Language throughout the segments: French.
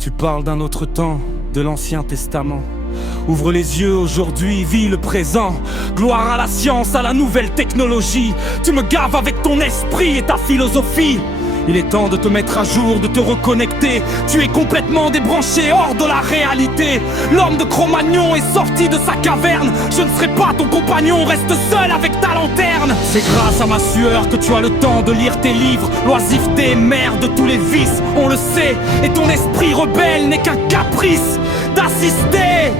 Tu parles d'un autre temps, de l'Ancien Testament. Ouvre les yeux aujourd'hui, vis le présent. Gloire à la science, à la nouvelle technologie. Tu me gaves avec ton esprit et ta philosophie. Il est temps de te mettre à jour, de te reconnecter. Tu es complètement débranché, hors de la réalité. L'homme de Cro-Magnon est sorti de sa caverne. Je ne serai pas ton compagnon, reste seul avec ta lanterne. C'est grâce à ma sueur que tu as le temps de lire tes livres. L'oisiveté, mère de tous les vices, on le sait. Et ton esprit rebelle n'est qu'un caprice d'assister.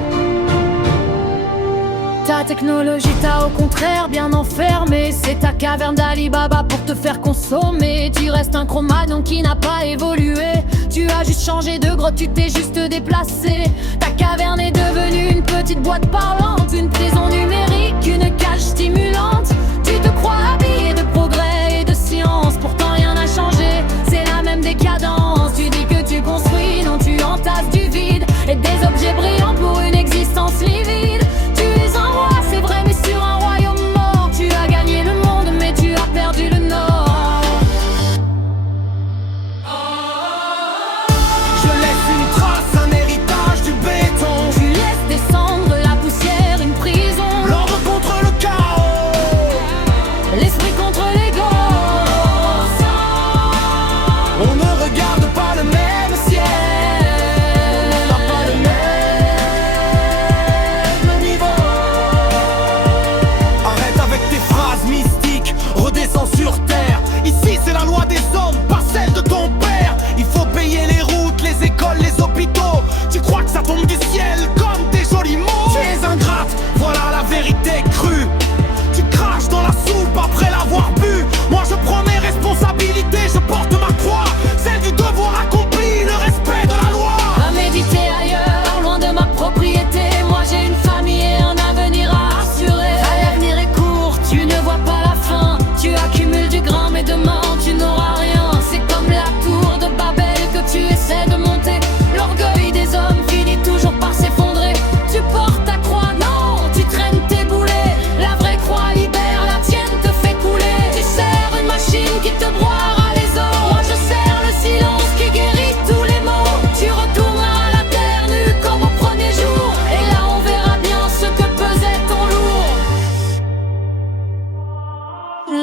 Ta technologie t'a au contraire bien enfermé. C'est ta caverne d'Ali Baba pour te faire consommer. Tu restes un Cro-Magnon qui n'a pas évolué. Tu as juste changé de grotte, tu t'es juste déplacé. Ta caverne est devenue une petite boîte parlante, une prison numérique, une cage stimulante. Tu te crois habillé de progrès et de science, pourtant rien n'a changé, c'est la même décadence. Tu dis que tu construis, non tu entasses du vide et des objets brillants pour une existence livide. Tu es un roi, c'est vrai, mais sur un royaume mort. Tu as gagné le monde, mais tu as perdu le nord. Je laisse une trace, un héritage du béton. Tu laisses descendre la poussière, une prison. L'ordre contre le chaos, L'esprit contre l'ego. on ne regarde pas le même ciel. On n'a pas le même niveau. Arrête avec tes phrases mystiques, redescends sur terre. Ici c'est la loi des hommes, pas celle de ton père. Il faut payer les routes, les écoles, les hôpitaux. Tu crois que ça tombe du ciel comme des jolis mots. Tu es ingrate, voilà la vérité crue. Tu craches dans la soupe après l'avoir bu. Moi je prends mes responsabilités, je porte ma croix, celle du devoir accompli, le respect de la loi. Va méditer ailleurs, loin de ma propriété. Moi j'ai une famille et un avenir à assurer. L'avenir est court, tu ne vois pas la fin. Tu accumules du grain mais demain tu n'auras rien. C'est comme la tour de Babel que tu essaies de monter. L'orgueil des hommes finit toujours par s'effondrer. Tu portes ta croix, non, tu traînes tes boulets. La vraie croix libère, la tienne te fait couler. Tu sers une machine qui te broiera les os. Moi je sers le silence qui guérit tous les maux. Tu retourneras à la terre nue comme au premier jour. Et là on verra bien ce que pesait ton lourd.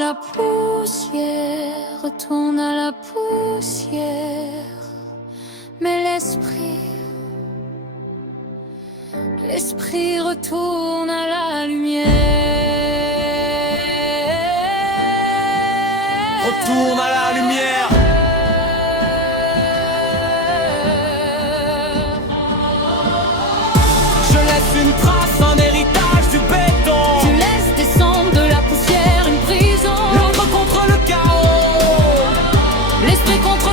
La poussière retourne à la poussière. Mais l'esprit retourne à la lumière. Retourne à la lumière. Je laisse une trace, un héritage du béton. Tu laisses descendre de la poussière, une prison. L'ordre contre le chaos, L'esprit contre